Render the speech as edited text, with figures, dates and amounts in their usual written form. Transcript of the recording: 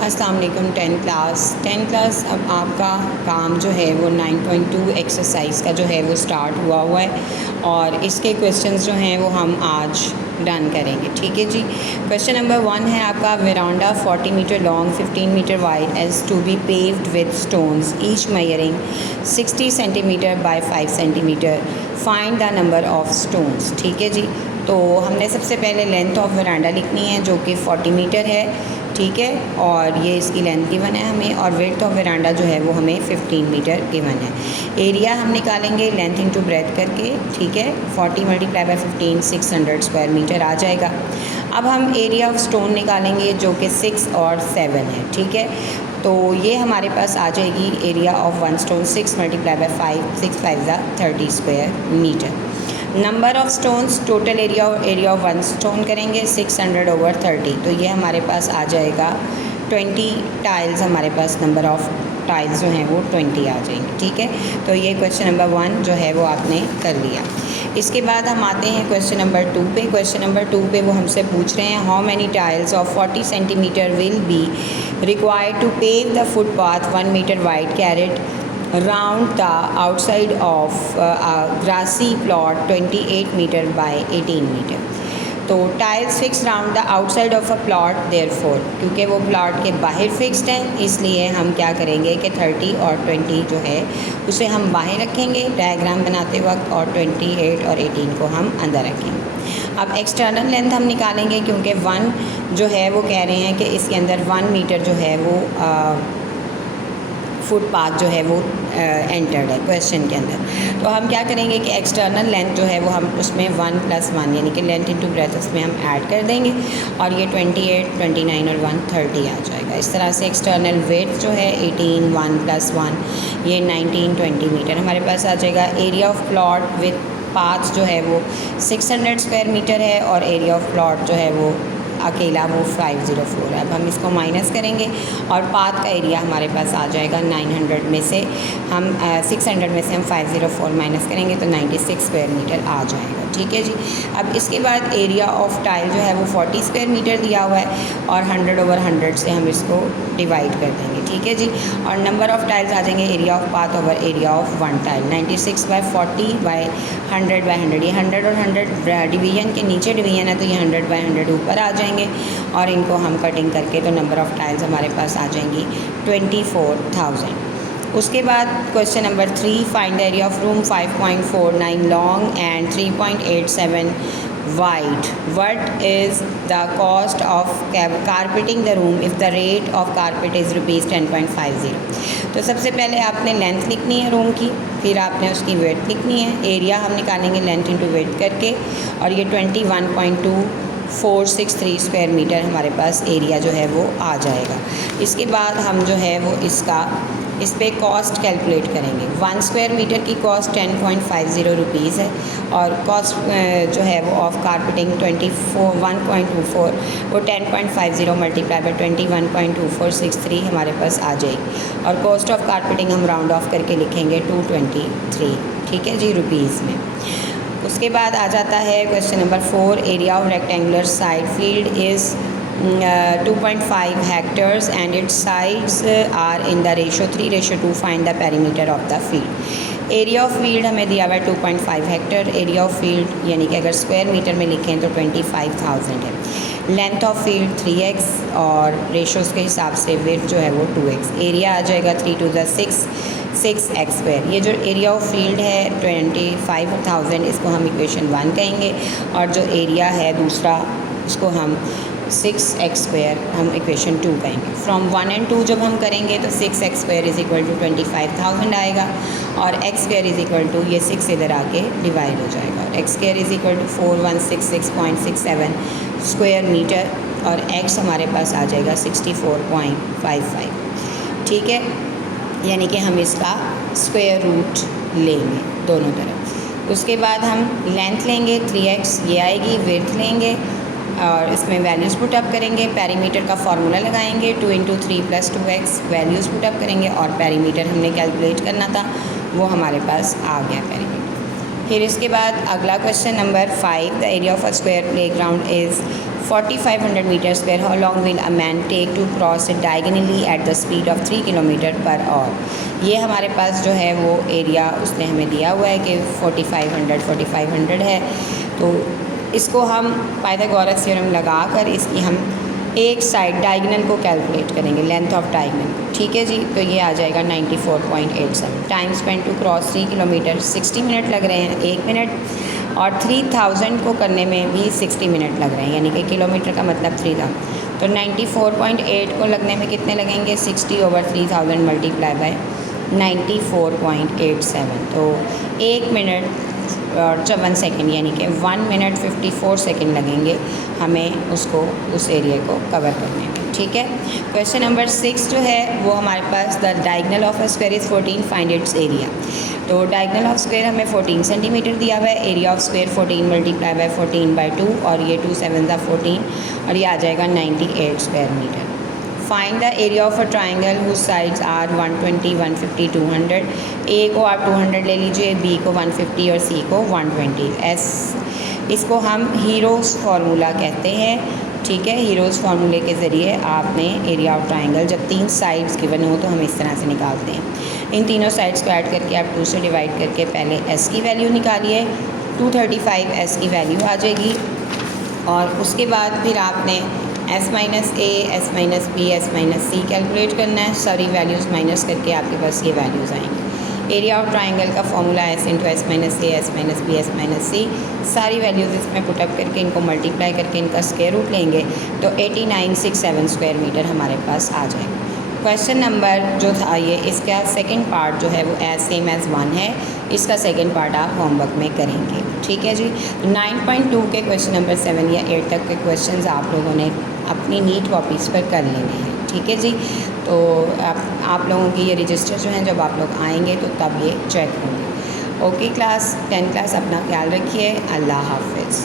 अस्सलाम वालेकुम। 10 क्लास अब आपका काम जो है वो 9.2 एक्सरसाइज का जो है वो स्टार्ट हुआ है और इसके क्वेश्चंस जो हैं वो हम आज डन करेंगे। ठीक है जी। क्वेश्चन नंबर 1 है आपका, verandah 40 metre long 15 metre wide is to be paved with stones each measuring 60 centimetre by 5 centimetre, find the number of stones. ठीक है जी। तो हमने सबसे पहले लेंथ ऑफ वेरांडा लिखनी है जो कि 40 मीटर है। ठीक है, और ये इसकी लेंथ गिवन है हमें, और विड्थ ऑफ वेरांडा जो है वो हमें 15 मीटर गिवन है। एरिया हम निकालेंगे लेंथ इंटू ब्रेथ करके। ठीक है, 40 मल्टीप्लाई बाय 15 600 स्क्वायर मीटर आ जाएगा। अब हम एरिया ऑफ स्टोन निकालेंगे जो कि 6 और 7 है। ठीक है, तो ये हमारे पास आ जाएगी area of 1 stone 6 multiply by 5 6 5 30 square metre. Number of stones, total area of 1 stone करेंगे 600/30, तो ये हमारे पास आ जाएगा 20 टाइल्स। हमारे पास नंबर ऑफ़ टाइल्स जो हैं वो 20 आ जाएंगे। ठीक है, तो ये क्वेश्चन नंबर 1 जो है वो आपने कर लिया। इसके बाद हम आते हैं क्वेश्चन नंबर 2 पे। क्वेश्चन नंबर 2 पे वो हमसे पूछ रहे हैं, how many tiles of 40 centimetre will be required to pave the footpath 1 metre wide carried round the outside of a grassy plot 28 meter by 18 meter। तो tiles fix round the outside of a plot, therefore क्योंकि वो plot के बाहर fixed हैं इसलिए हम क्या करेंगे कि 30 और 20 जो है उसे हम बाहर रखेंगे डायग्राम बनाते वक्त, और 28 और 18 को हम अंदर रखेंगे। अब एक्सटर्नल लेंथ हम निकालेंगे क्योंकि 1 जो है वो कह रहे हैं कि इसके अंदर 1 मीटर जो है वो फुटपाथ जो है वो एंटर्ड है क्वेश्चन के अंदर। तो हम क्या करेंगे कि एक्सटर्नल लेंथ जो है वो हम उसमें 1 + 1 यानी कि लेंथ इंटू ब्रेथ उसमें हम ऐड कर देंगे, और ये 28 29 और 1 30 आ जाएगा। इस तरह से एक्सटर्नल वेट जो है 18 1 + 1 ये 19 20 मीटर हमारे पास आ जाएगा। Area of plot with path जो है वो 600 स्क्वायर मीटर है, और एरिया ऑफ प्लॉट जो है वो अकेला वो 504 है। अब हम इसको माइनस करेंगे और पाथ का एरिया हमारे पास आ जाएगा 900 में से हम 600 में से हम 504 माइनस करेंगे तो 96 स्क्वायर मीटर आ जाएगा। ठीक है जी। अब इसके बाद एरिया ऑफ टाइल जो है वो 40 स्क्वायर मीटर दिया हुआ है, और 100/100 से हम इसको डिवाइड कर देंगे। ठीक है जी। और नंबर ऑफ़ टाइल्स आ जाएंगे area of path over area of 1 tile 96/40/100/100। ये 100 और 100 डिवीजन के नीचे डिवीजन है तो ये 100/100 ऊपर आ जाएंगे, और इनको हम कटिंग करके तो नंबर ऑफ़ टाइल्स हमारे पास आ जाएंगी 24,000। उसके बाद question number 3, find the area of room 5.49 long and 3.87 wide. What is the cost of carpeting the room if the rate of carpet is ₹10.50। तो सबसे पहले आपने लेंथ लिखनी है रूम की, फिर आपने उसकी वेट लिखनी है। एरिया हम निकालेंगे लेंथ इंटू वेट करके, और ये 21.2463 स्क्वायर मीटर हमारे पास एरिया जो है वो आ जाएगा। इसके बाद हम जो है वो इस पे कॉस्ट कैलकुलेट करेंगे। 1 स्क्वायर मीटर की कॉस्ट 10.50 रुपीज़ है, और कॉस्ट जो है वो ऑफ कारपेटिंग 1.24 वो 10.50 मल्टीप्लाई बाय 21.2463 हमारे पास आ जाएगी, और कॉस्ट ऑफ कारपेटिंग हम राउंड ऑफ करके लिखेंगे 223। ठीक है जी, रुपीज़ में। उसके बाद आ जाता है question number 4, area of rectangular side field is 2.5 hectares and its sides are in the ratio 3:2। Find the perimeter of the field. Area of field हमें दिया हुआ है 2.5 हेक्टर। एरिया ऑफ फील्ड यानी कि अगर स्क्वायर मीटर में लिखें तो 25,000 है। लेंथ ऑफ फील्ड 3x, और रेशोज़ के हिसाब से विड्थ जो है वो 2x। एरिया आ जाएगा 3 × 6 6x स्क्वायर। ये जो एरिया ऑफ फील्ड है 25,000, इसको हम इक्वेशन 1 कहेंगे, और जो एरिया है दूसरा इसको हम 6x स्क्वायर हम इक्वेशन 2 कहेंगे। फ्रॉम 1 और 2 जब हम करेंगे तो 6x square is equal to 25,000 आएगा, और x square is equal to ये 6 इधर आके डिवाइड हो जाएगा, और x square is equal to 4166.67 square metre, और x हमारे पास आ जाएगा 64.55। ठीक है, यानी कि हम इसका स्क्वायर रूट लेंगे दोनों तरफ। उसके बाद हम लेंथ लेंगे 3x ये आएगी, विड्थ लेंगे और इसमें वैल्यूज़ पुटअप करेंगे, पेरीमीटर का फार्मूला लगाएंगे 2 × 3 + 2x, वैल्यूज़ पुटअप करेंगे, और पेरीमीटर हमने कैलकुलेट करना था वो हमारे पास आ गया पेरीमीटर। फिर इसके बाद अगला question number 5, the area of a square playground is 4500 metre square, how long will a man take to cross it diagonally at the speed of 3 kilometre per hour. ये हमारे पास जो है वो एरिया उसने हमें दिया हुआ है कि 4500 है। तो इसको हम पाइथागोरस थ्योरम लगा कर इसकी हम एक साइड डायगनल को कैलकुलेट करेंगे, लेंथ ऑफ डायगनल को। ठीक है जी, तो ये आ जाएगा 94.87। Time spend to cross 3 kilometre 60 minute लग रहे हैं, 1 मिनट, और 3000 को करने में भी 60 मिनट लग रहे हैं, यानी कि किलोमीटर का मतलब 3000। तो 94.8 को लगने में कितने लगेंगे, 60/3000 मल्टीप्लाई बाय 94.87। तो 1 मिनट और 54 सेकेंड, यानी कि 1 मिनट 54 सेकेंड लगेंगे हमें उसको उस एरिया को कवर करने में। ठीक है। क्वेश्चन नंबर 6 जो है वो हमारे पास, the diagonal of a square is 14, find its area. तो डायगनल ऑफ स्क्वायर हमें 14 सेंटीमीटर दिया हुआ है, area of square 14 multiply by 14/2, और ये 2 7 14, और ये आ जाएगा 98 square metre. Find the area of a triangle whose sides are 120, 150, 200। A को आप 200 ले लीजिए, बी को 150 और सी को 120। इसको हम हीरोज़ फार्मूला कहते हैं। ठीक है, हीरोज़ फार्मूले के ज़रिए आपने एरिया ऑफ ट्राइंगल, जब 3 साइड्स गिवन हो तो हम इस तरह से निकालते हैं। इन तीनों साइड्स को ऐड करके आप 2 से डिवाइड करके पहले एस की वैल्यू निकालिए, 235 एस की वैल्यू आ जाएगी, और उसके बाद फिर आपने S minus A, S minus B, S minus C calculate करना है। सारी वैल्यूज़ माइनस करके आपके पास ये वैल्यूज़ आएंगी। एरिया ऑफ ट्राइंगल का formula S into S minus A, S minus B, S minus C, सारी वैल्यूज़ इसमें पुटअप करके इनको मल्टीप्लाई करके इनका स्क्वायर रूट लेंगे तो 8967 स्क्वायर मीटर हमारे पास आ जाएगा। क्वेश्चन नंबर जो था ये, इसका सेकंड पार्ट जो है वो एज सेम एज़ 1 है, इसका सेकंड पार्ट आप होमवर्क में करेंगे। ठीक है जी। 9.2 के क्वेश्चन नंबर 7 या 8 तक के क्वेश्चंस आप लोगों ने अपनी नीट कॉपीज़ पर कर लेने हैं। ठीक है जी। तो आप लोगों की ये रजिस्टर जो हैं जब आप लोग आएंगे तो तब ये चेक होंगे। ओके क्लास 10 क्लास, अपना ख्याल रखिए। अल्लाह हाफिज़।